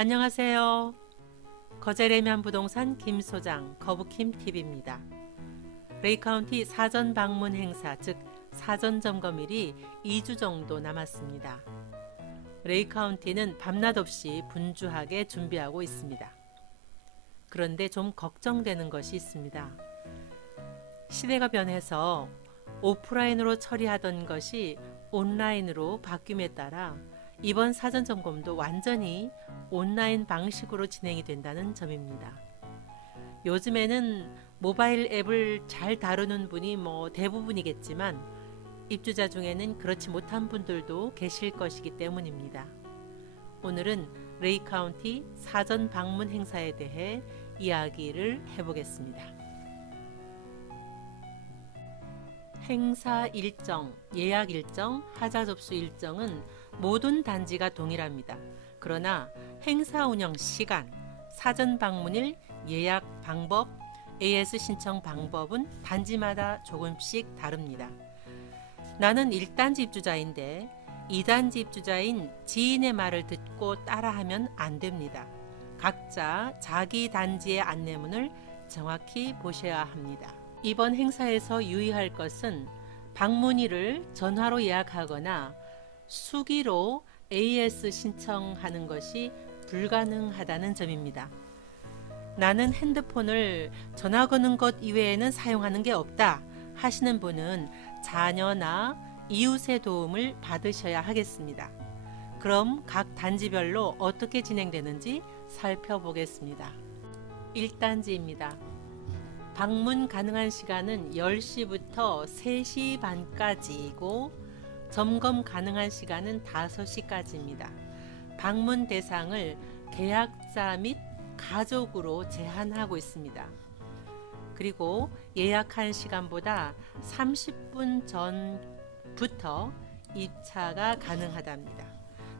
안녕하세요. 거제레미안 부동산 김소장 거북힘TV입니다. 레이카운티 사전 방문 행사 즉 사전 점검일이 2주 정도 남았습니다. 레이카운티는 밤낮 없이 분주하게 준비하고 있습니다. 그런데 좀 걱정되는 것이 있습니다. 시대가 변해서 오프라인으로 처리하던 것이 온라인으로 바뀜에 따라 이번 사전 점검도 완전히 온라인 방식으로 진행이 된다는 점입니다. 요즘에는 모바일 앱을 잘 다루는 분이 대부분이겠지만 입주자 중에는 그렇지 못한 분들도 계실 것이기 때문입니다. 오늘은 레이카운티 사전 방문 행사에 대해 이야기를 해보겠습니다. 행사 일정, 예약 일정, 하자 접수 일정은 모든 단지가 동일합니다. 그러나 행사 운영 시간, 사전 방문일, 예약 방법, AS 신청 방법은 단지마다 조금씩 다릅니다. 나는 1단지 입주자인데 2단지 입주자인 지인의 말을 듣고 따라하면 안 됩니다. 각자 자기 단지의 안내문을 정확히 보셔야 합니다. 이번 행사에서 유의할 것은 방문일을 전화로 예약하거나 수기로 AS 신청하는 것이 불가능하다는 점입니다. 나는 핸드폰을 전화 거는 것 이외에는 사용하는 게 없다 하시는 분은 자녀나 이웃의 도움을 받으셔야 하겠습니다. 그럼 각 단지별로 어떻게 진행되는지 살펴보겠습니다. 1단지입니다. 방문 가능한 시간은 10시부터 3시 반까지이고 점검 가능한 시간은 5시까지입니다. 방문 대상을 계약자 및 가족으로 제한하고 있습니다. 그리고 예약한 시간보다 30분 전부터 입차가 가능하답니다.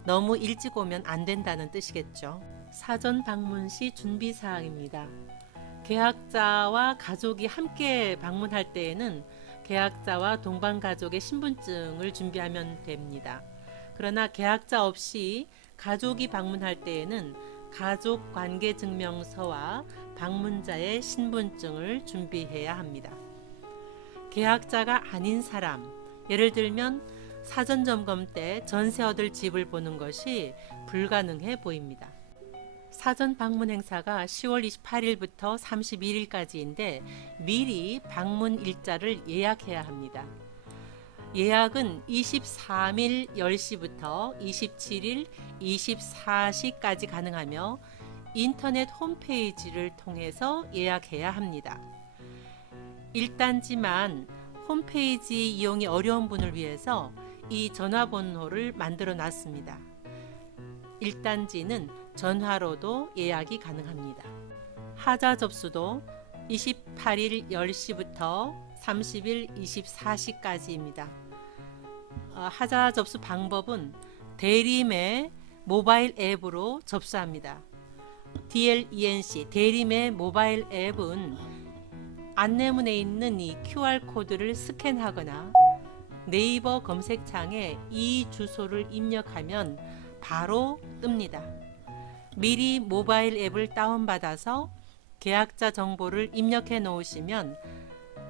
너무 일찍 오면 안 된다는 뜻이겠죠. 사전 방문 시 준비사항입니다. 계약자와 가족이 함께 방문할 때에는 계약자와 동반가족의 신분증을 준비하면 됩니다. 그러나 계약자 없이 가족이 방문할 때에는 가족관계증명서와 방문자의 신분증을 준비해야 합니다. 계약자가 아닌 사람, 예를 들면 사전점검 때 전세 얻을 집을 보는 것이 불가능해 보입니다. 사전 방문 행사가 10월 28일부터 31일까지인데 미리 방문 일자를 예약해야 합니다. 예약은 23일 10시부터 27일 24시까지 가능하며 인터넷 홈페이지를 통해서 예약해야 합니다. 1단지만 홈페이지 이용이 어려운 분을 위해서 이 전화번호를 만들어 놨습니다. 1단지는 전화로도 예약이 가능합니다. 하자 접수도 28일 10시부터 30일 24시까지입니다. 하자 접수 방법은 대림의 모바일 앱으로 접수합니다. DLENC 대림의 모바일 앱은 안내문에 있는 이 QR코드를 스캔하거나 네이버 검색창에 이 주소를 입력하면 바로 뜹니다. 미리 모바일 앱을 다운받아서 계약자 정보를 입력해 놓으시면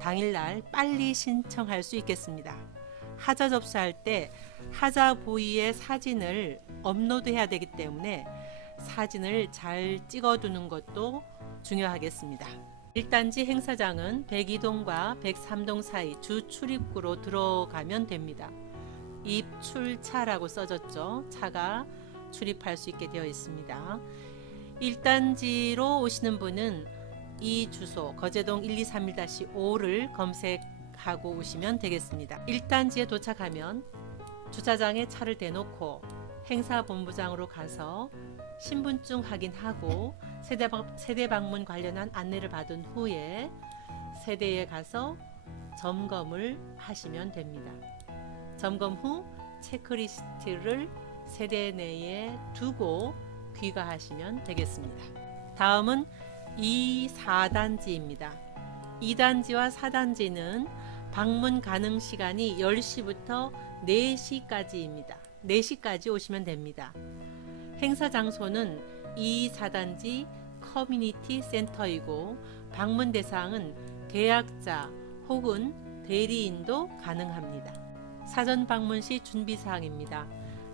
당일날 빨리 신청할 수 있겠습니다. 하자 접수할 때 하자 부위의 사진을 업로드해야 되기 때문에 사진을 잘 찍어두는 것도 중요하겠습니다. 1단지 행사장은 102동과 103동 사이 주 출입구로 들어가면 됩니다. 입출차라고 써졌죠. 차가 출입할 수 있게 되어 있습니다. 1단지로 오시는 분은 이 주소 거제동 1231-5를 검색하고 오시면 되겠습니다. 1단지에 도착하면 주차장에 차를 대놓고 행사본부장으로 가서 신분증 확인하고 세대 방문 관련한 안내를 받은 후에 세대에 가서 점검을 하시면 됩니다. 점검 후 체크리스트를 세대 내에 두고 귀가하시면 되겠습니다. 다음은 2, 4단지입니다. 2단지와 4단지는 방문 가능 시간이 10시부터 4시까지입니다. 4시까지 오시면 됩니다. 행사 장소는 이 4단지 커뮤니티 센터이고 방문 대상은 계약자 혹은 대리인도 가능합니다. 사전 방문 시 준비사항입니다.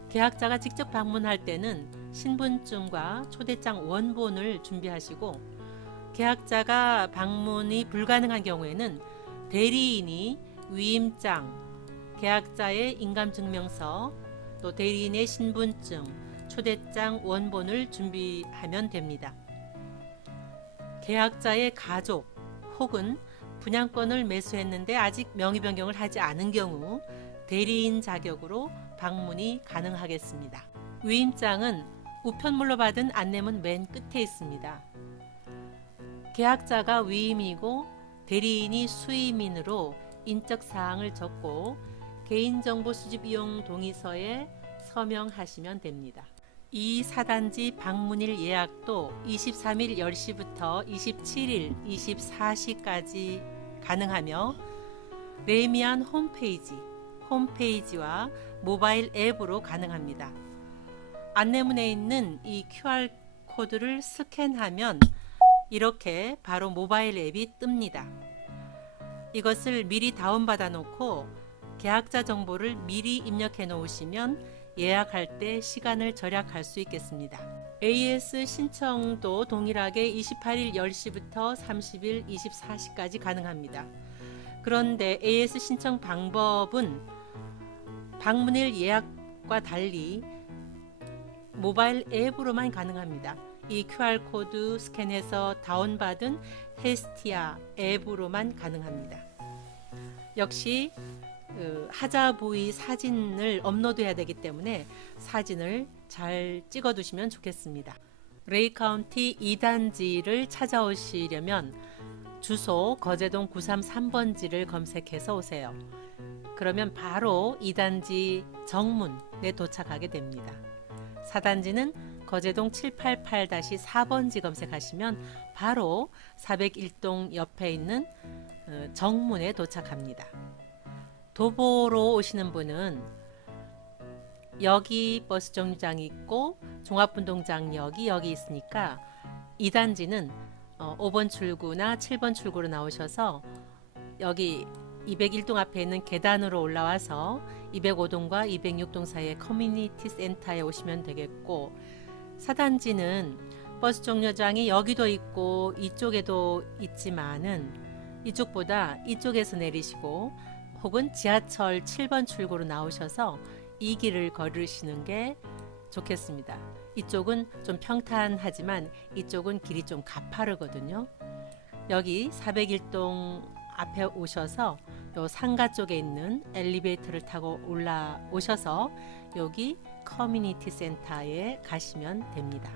계약자가 직접 방문할 때는 신분증과 초대장 원본을 준비하시고, 계약자가 방문이 불가능한 경우에는 대리인이 위임장, 계약자의 인감증명서, 또 대리인의 신분증, 초대장 원본을 준비하면 됩니다. 계약자의 가족 혹은 분양권을 매수했는데 아직 명의 변경을 하지 않은 경우 대리인 자격으로 방문이 가능하겠습니다. 위임장은 우편물로 받은 안내문 맨 끝에 있습니다. 계약자가 위임이고 대리인이 수임인으로 인적사항을 적고 개인정보 수집 이용 동의서에 서명하시면 됩니다. 이 4단지 방문일 예약도 23일 10시부터 27일 24시까지 가능하며 레미안 홈페이지와 모바일 앱으로 가능합니다. 안내문에 있는 이 QR코드를 스캔하면 이렇게 바로 모바일 앱이 뜹니다. 이것을 미리 다운받아 놓고 계약자 정보를 미리 입력해 놓으시면 예약할 때 시간을 절약할 수 있겠습니다. AS 신청도 동일하게 28일 10시부터 30일 24시까지 가능합니다. 그런데 AS 신청 방법은 방문일 예약과 달리 모바일 앱으로만 가능합니다. 이 QR코드 스캔해서 다운받은 헬스티아 앱으로만 가능합니다. 역시 하자 부위 사진을 업로드해야 되기 때문에 사진을 잘 찍어 두시면 좋겠습니다. 레이 카운티 2단지를 찾아오시려면 주소 거제동 933번지를 검색해서 오세요. 그러면 바로 2단지 정문에 도착하게 됩니다. 4단지는 거제동 788-4번지 검색하시면 바로 401동 옆에 있는 정문에 도착합니다. 도보로 오시는 분은 여기 버스 정류장이 있고 종합운동장역이 여기 있으니까 2단지는 5번 출구나 7번 출구로 나오셔서 여기 201동 앞에 있는 계단으로 올라와서 205동과 206동 사이의 커뮤니티 센터에 오시면 되겠고, 4단지는 버스 정류장이 여기도 있고 이쪽에도 있지만은 이쪽보다 이쪽에서 내리시고 혹은 지하철 7번 출구로 나오셔서 이 길을 걸으시는 게 좋겠습니다. 이쪽은 좀 평탄하지만 이쪽은 길이 좀 가파르거든요. 여기 401동 앞에 오셔서 요 상가 쪽에 있는 엘리베이터를 타고 올라오셔서 여기 커뮤니티 센터에 가시면 됩니다.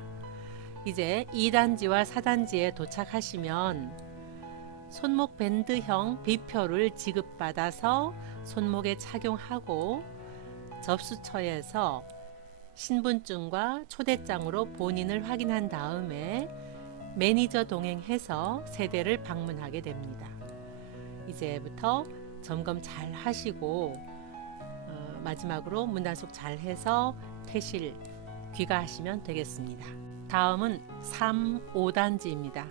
이제 2단지와 4단지에 도착하시면 손목 밴드형 비표를 지급받아서 손목에 착용하고 접수처에서 신분증과 초대장으로 본인을 확인한 다음에 매니저 동행해서 세대를 방문하게 됩니다. 이제부터 점검 잘 하시고 마지막으로 문단속 잘 해서 퇴실 귀가하시면 되겠습니다. 다음은 3, 5단지입니다.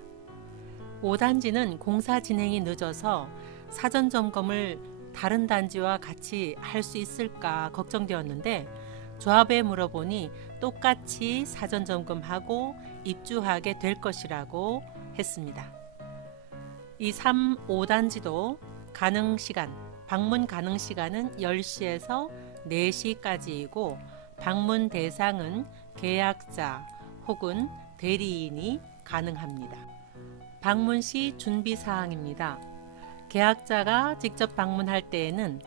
5단지는 공사 진행이 늦어서 사전 점검을 다른 단지와 같이 할 수 있을까 걱정되었는데 조합에 물어보니 똑같이 사전 점검하고 입주하게 될 것이라고 했습니다. 이 3, 5단지도 방문 가능 시간은 10시에서 4시까지이고 방문 대상은 계약자 혹은 대리인이 가능합니다. 방문 시 준비사항입니다. 계약자가 직접 방문할 때에는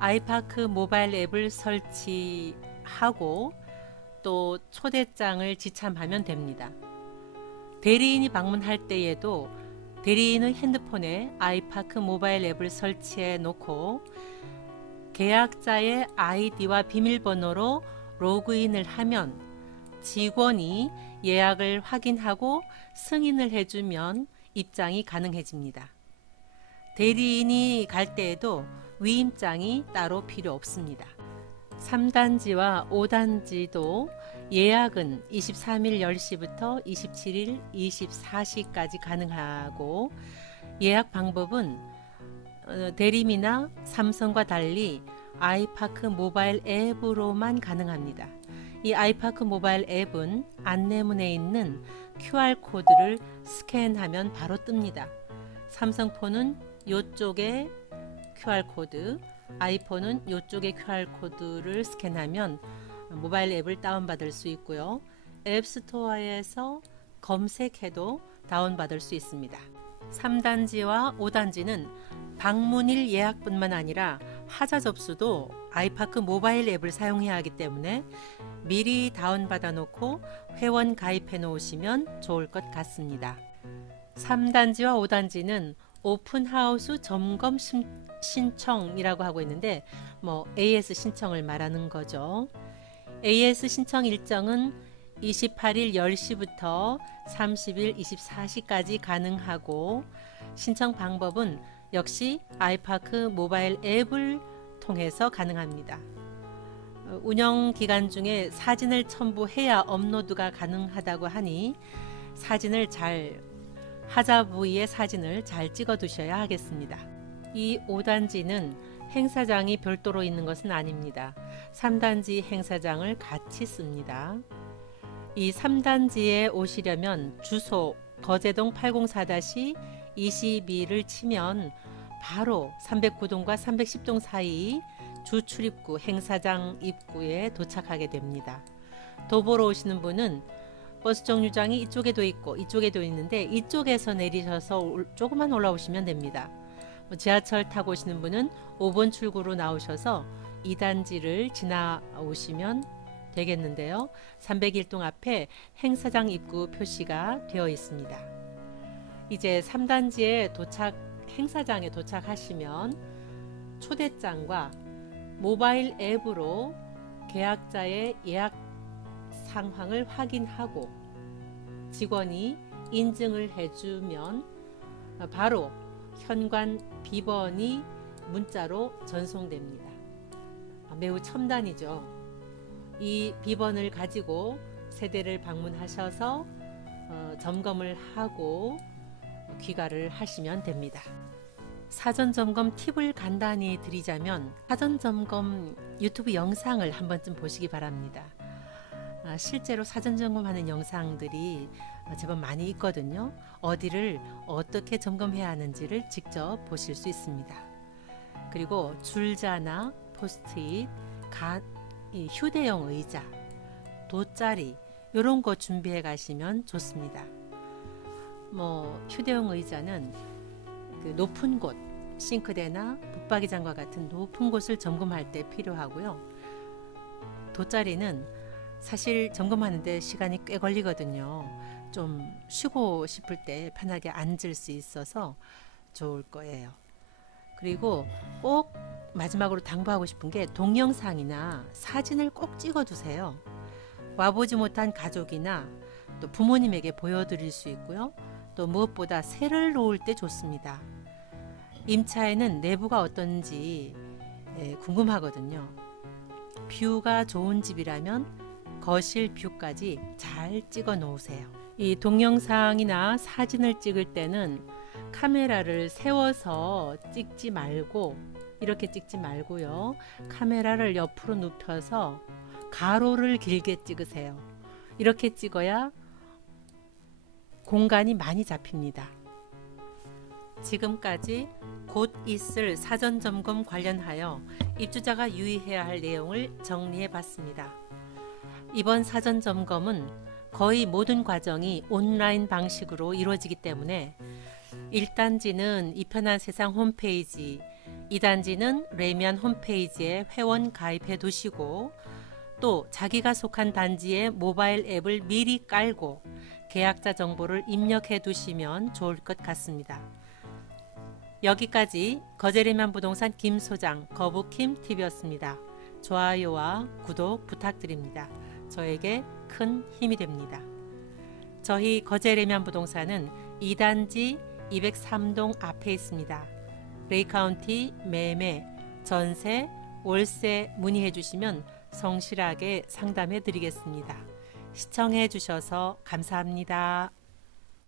아이파크 모바일 앱을 설치하고 또 초대장을 지참하면 됩니다. 대리인이 방문할 때에도 대리인의 핸드폰에 아이파크 모바일 앱을 설치해 놓고 계약자의 아이디와 비밀번호로 로그인을 하면 직원이 예약을 확인하고 승인을 해주면 입장이 가능해집니다. 대리인이 갈 때에도 위임장이 따로 필요 없습니다. 3단지와 5단지도 예약은 23일 10시부터 27일 24시까지 가능하고, 예약 방법은 대림이나 삼성과 달리 아이파크 모바일 앱으로만 가능합니다. 이 아이파크 모바일 앱은 안내문에 있는 QR코드를 스캔하면 바로 뜹니다. 삼성폰은 이쪽에 QR코드, 아이폰은 이쪽에 QR코드를 스캔하면 모바일 앱을 다운받을 수 있고요. 앱스토어에서 검색해도 다운받을 수 있습니다. 3단지와 5단지는 방문일 예약뿐만 아니라 하자 접수도 아이파크 모바일 앱을 사용해야 하기 때문에 미리 다운받아 놓고 회원 가입해 놓으시면 좋을 것 같습니다. 3단지와 5단지는 오픈하우스 점검 신청이라고 하고 있는데 AS 신청을 말하는 거죠. AS 신청 일정은 28일 10시부터 30일 24시까지 가능하고, 신청 방법은 역시 아이파크 모바일 앱을 통해서 가능합니다. 운영 기간 중에 사진을 첨부해야 업로드가 가능하다고 하니 사진을 하자 부위의 사진을 잘 찍어 두셔야 하겠습니다. 이 5단지는 행사장이 별도로 있는 것은 아닙니다. 3단지 행사장을 같이 씁니다. 이 3단지에 오시려면 주소 거제동 804-22를 치면 바로 309동과 310동 사이 주 출입구 행사장 입구에 도착하게 됩니다. 도보로 오시는 분은 버스 정류장이 이쪽에도 있고 이쪽에도 있는데 이쪽에서 내리셔서 조금만 올라오시면 됩니다. 지하철 타고 오시는 분은 5번 출구로 나오셔서 2단지를 지나오시면 되겠는데요. 301동 앞에 행사장 입구 표시가 되어 있습니다. 이제 3단지에 행사장에 도착하시면 초대장과 모바일 앱으로 계약자의 예약 상황을 확인하고 직원이 인증을 해주면 바로 현관 비번이 문자로 전송됩니다. 매우 첨단이죠. 이 비번을 가지고 세대를 방문하셔서 점검을 하고 귀가를 하시면 됩니다. 사전 점검 팁을 간단히 드리자면, 사전 점검 유튜브 영상을 한 번쯤 보시기 바랍니다. 실제로 사전 점검하는 영상들이 제법 많이 있거든요. 어디를 어떻게 점검해야 하는지를 직접 보실 수 있습니다. 그리고 줄자나 포스트잇, 휴대용 의자, 돗자리 이런 거 준비해 가시면 좋습니다. 휴대용 의자는 그 높은 곳, 싱크대나 붙박이장과 같은 높은 곳을 점검할 때 필요하고요. 돗자리는 사실 점검하는데 시간이 꽤 걸리거든요. 좀 쉬고 싶을 때 편하게 앉을 수 있어서 좋을 거예요. 그리고 꼭 마지막으로 당부하고 싶은 게 동영상이나 사진을 꼭 찍어 두세요. 와보지 못한 가족이나 또 부모님에게 보여드릴 수 있고요. 또 무엇보다 새를 놓을 때 좋습니다. 임차에는 내부가 어떤지 궁금하거든요. 뷰가 좋은 집이라면 거실 뷰까지 잘 찍어 놓으세요. 이 동영상이나 사진을 찍을 때는 카메라를 세워서 찍지 말고, 이렇게 찍지 말고요. 카메라를 옆으로 눕혀서 가로를 길게 찍으세요. 이렇게 찍어야 공간이 많이 잡힙니다. 지금까지 곧 있을 사전 점검 관련하여 입주자가 유의해야 할 내용을 정리해 봤습니다. 이번 사전 점검은 거의 모든 과정이 온라인 방식으로 이루어지기 때문에 1단지는 이편한 세상 홈페이지, 2단지는 레미안 홈페이지에 회원 가입해 두시고, 또 자기가 속한 단지의 모바일 앱을 미리 깔고 계약자 정보를 입력해 두시면 좋을 것 같습니다. 여기까지 거제레미안 부동산 김 소장 거북킴TV였습니다. 좋아요와 구독 부탁드립니다. 저에게 큰 힘이 됩니다. 저희 거제레미안 부동산은 2단지 203동 앞에 있습니다. 레이카운티 매매, 전세, 월세 문의해 주시면 성실하게 상담해 드리겠습니다. 시청해 주셔서 감사합니다.